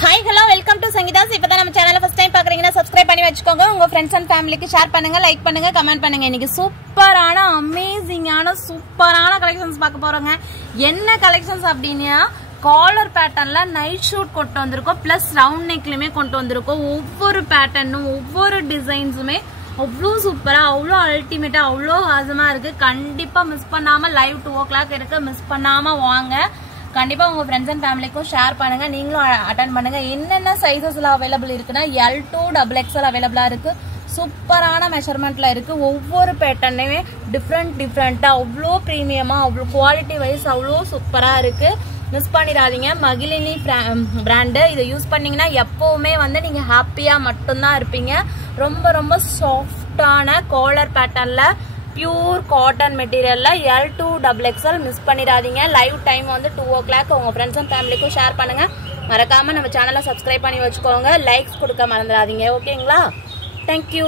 Hi, hello, welcome to Sangeetha's. If you are our channel first time பார்க்கறீங்கன்னா subscribe பண்ணி வச்சுக்கோங்க. உங்க friends and family க்கு share பண்ணுங்க, like பண்ணுங்க, comment பண்ணுங்க. இன்னைக்கு சூப்பரான அமேசிங்கான சூப்பரான கலெக்ஷன்ஸ் பார்க்க போறோங்க. என்ன கலெக்ஷன்ஸ் அப்படினா காலர் பேட்டர்ன்ல நைட் ஷூட் கொண்டு வந்திருக்கோம் பிளஸ் ரவுண்ட் நெக்லயுமே கொண்டு வந்திருக்கோம். ஒவ்வொரு பேட்டர்னும் ஒவ்வொரு டிசைன்ஸுமே அவ்வளோ சூப்பரா அவ்வளோ அல்டிமேட்டா அவ்வளோ ஆசமா இருக்கு. கண்டிப்பா மிஸ் பண்ணாம லைவ் 2 o'clock இருக்கு, மிஸ் பண்ணாம வாங்க. கண்டிப்பா உங்க ஃப்ரெண்ட்ஸ் அண்ட் ஃபேமிலிக்கும் ஷேர் பண்ணுங்க, நீங்களும் அட்டெண்ட் பண்ணுங்க. என்னென்ன சைஸஸ்ல அவைலபிள் இருக்குன்னா L2 XXL அவைலபிளா இருக்கு. சூப்பரான மெஷர்மெண்ட்ல இருக்கு. ஒவ்வொரு பேட்டர்னுமே டிஃப்ரெண்டா அவ்வளோ பிரீமியமா அவ்வளோ குவாலிட்டி வைஸ் அவ்வளோ சூப்பரா இருக்கு. மிஸ் பண்ணிடாதீங்க. மகிழினி பிராண்டு இதை யூஸ் பண்ணீங்கன்னா எப்பவுமே வந்து நீங்க ஹாப்பியா மட்டும்தான் இருப்பீங்க. ரொம்ப ரொம்ப சாஃப்டான காலர் பேட்டர்ன்ல பியூர் காட்டன் மெட்டீரியல்ல L2 XXL மிஸ் பண்ணிடாதீங்க. லைவ் டைம் வந்து 2 o'clock. உங்க ஃப்ரெண்ட்ஸ் அண்ட் ஃபேமிலிக்கும் ஷேர் பண்ணுங்க. மறக்காம நம்ம சேனலை சப்ஸ்கிரைப் பண்ணி வச்சுக்கோங்க. லைக்ஸ் கொடுக்க மறந்துடாதீங்க. ஓகேங்களா? தேங்க்யூ.